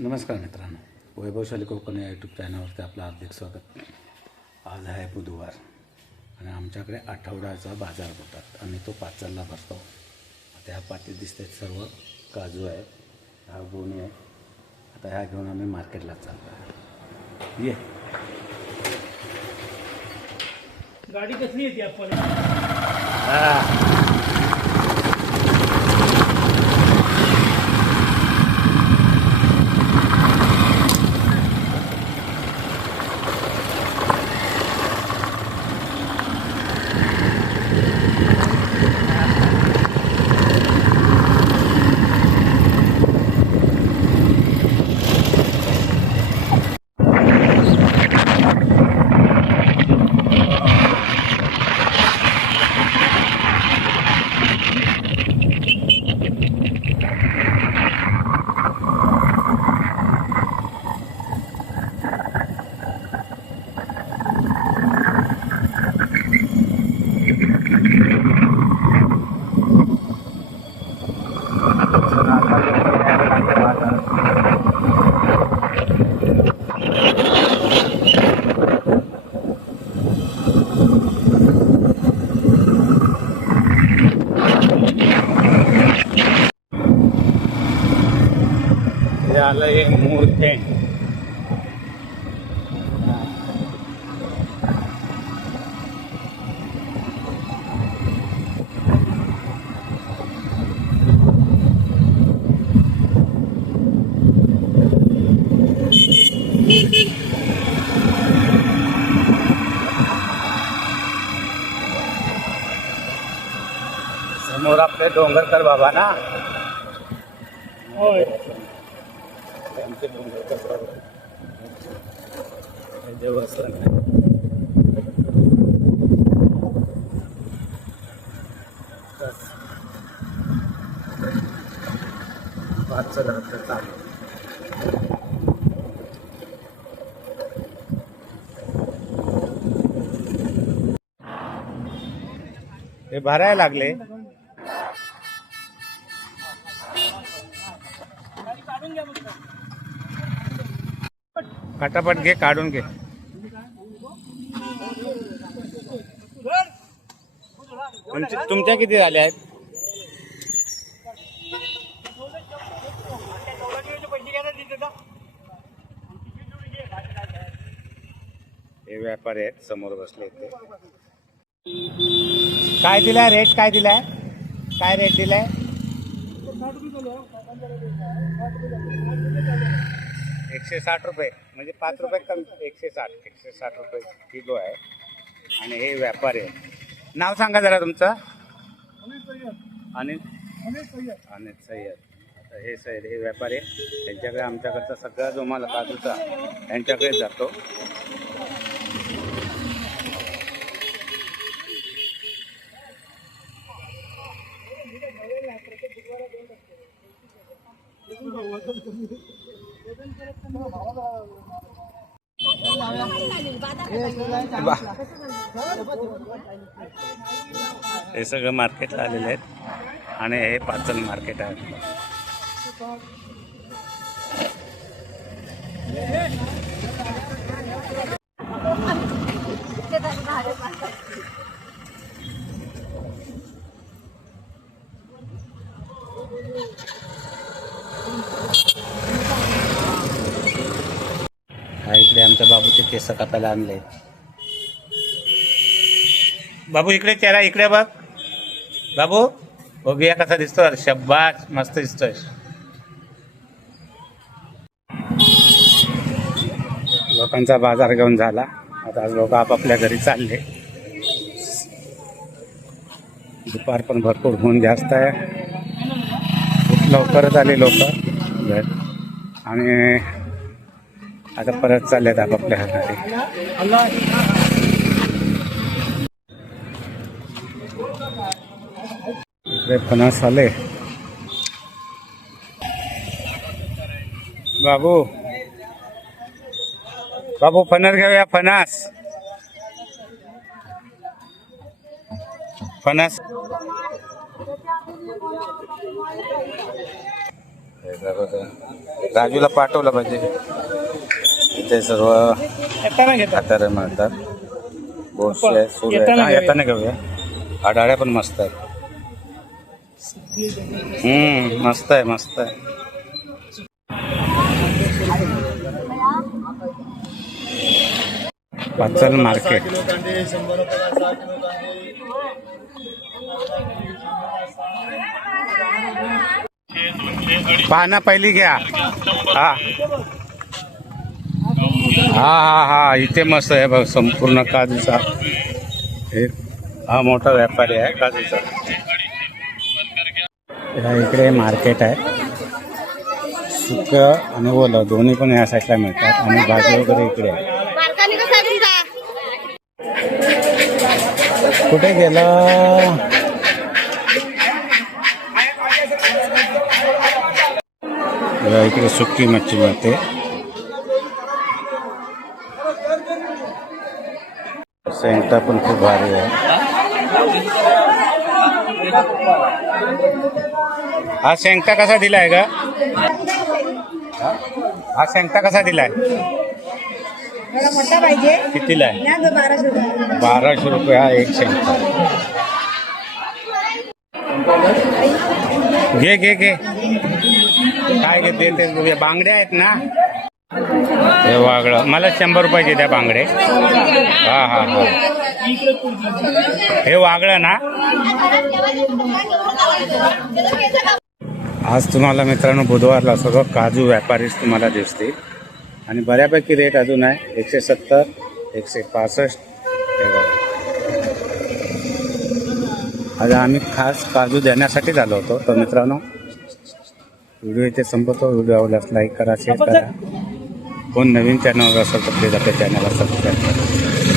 नमस्कार मित्रांनो, वैभवशाली कोकण या यूट्यूब चॅनलवरती आपलं हार्दिक स्वागत. आज आहे बुधवार आणि आमच्याकडे आठवड्याचा बाजार भरतात आणि तो पाचलला भरतो. आता ह्या पाटीत दिसत आहेत सर्व काजू आहे, ह्या गोणी आहे. आता ह्या घेऊन आम्ही मार्केटला चाललो आहे. ये गाडी कसली येते आपण आलं हे मूर्ती. समोर आपले डोंगरकर बाबा ना. होय. देवस्थान चालू. हे भरायला लागले. फटाफट घे, काढून घे. तुमच्या किती झाले आहेत? हे व्यापारी आहेत समोर बसले ते. काय दिलाय रेट? काय दिलाय? काय रेट दिलाय? 160 रुपये, म्हणजे 5 रुपये कमी. 160 रुपये किलो आहे. आणि हे व्यापारी आहे. नाव सांगा जरा तुमचं. अनिल सय्यद. आता हे सय्यद हे व्यापारी आहे. त्यांच्याकडे आमच्याकडचा सगळा जो माल काजूचा यांच्याकडे जातो. हे सगळं मार्केटला आलेले आहेत आणि हे पाचल मार्केट आहे. हा इकडे आमच्या बाबूचे केस कापायला आणले. बाबू इकडे चेहरा इकडे बघ. बाबू बघूया कसा दिसतो. शब्बास, मस्त दिसतोय. लोकांचा बाजार घेऊन झाला. आता आज लोक आपापल्या घरी चालले. दुपार पण भरपूर होऊन जास्त आहे. लवकरच आले लोक आणि आता परत चाललेत आपापल्या घरी. इकडे फणस आले. बाबू फणस घेऊया. फणस राजूला पाठवलं पाहिजे. इथे सर्व येताना घेतात. हातारे मिळतात. बोरशी आहे, सूर आहे. येताना हा, येताना घेऊया. आडाड्या पण मस्त आहेत. मस्त आहे, मस्त आहे. पाचल मार्केट. पाना पहिली घ्या. हा हा हा हा इथे मस्त आहे बघ, संपूर्ण काजूचा. हा मोठा व्यापारी आहे काजूचा. इकडे मार्केट आहे. सुक आणि ओलं दोन्ही पण या साईडला मिळतात. आणि भाजी वगैरे इकडे आहे. कुठे गेला? इकडे सुकी मच्छी मिळते. सेंटा पण खूप भारी आहे. हा शेंगटा कसा दिलाय का? हा शेंगटा कसा दिलाय? मोठा पाहिजे कितीला आहे? 1200 1200 रुपये हा एक शेंगटा. घे घे घे. काय घेते ते बघूया. बांगड्या आहेत ना? हे वागळं मला 100 रुपयाचे द्या बांगडे. हा हा हा. हे वागळं ना? आज तुम्हाला मित्रांनो बुधवारला सगळं काजू व्यापारीच तुम्हाला दिसतील. आणि बऱ्यापैकी रेट अजून आहे. 170, 165. हे बघा. आज आम्ही खास काजू देण्यासाठीच आलो होतो. तर मित्रांनो व्हिडिओ इथे संपवतो. व्हिडिओ आवडल्यास लाईक करा, शेअर करा. कोण नवीन चॅनलवर असेल तर प्लीज आपल्या चॅनलला सबस्क्राईब करा.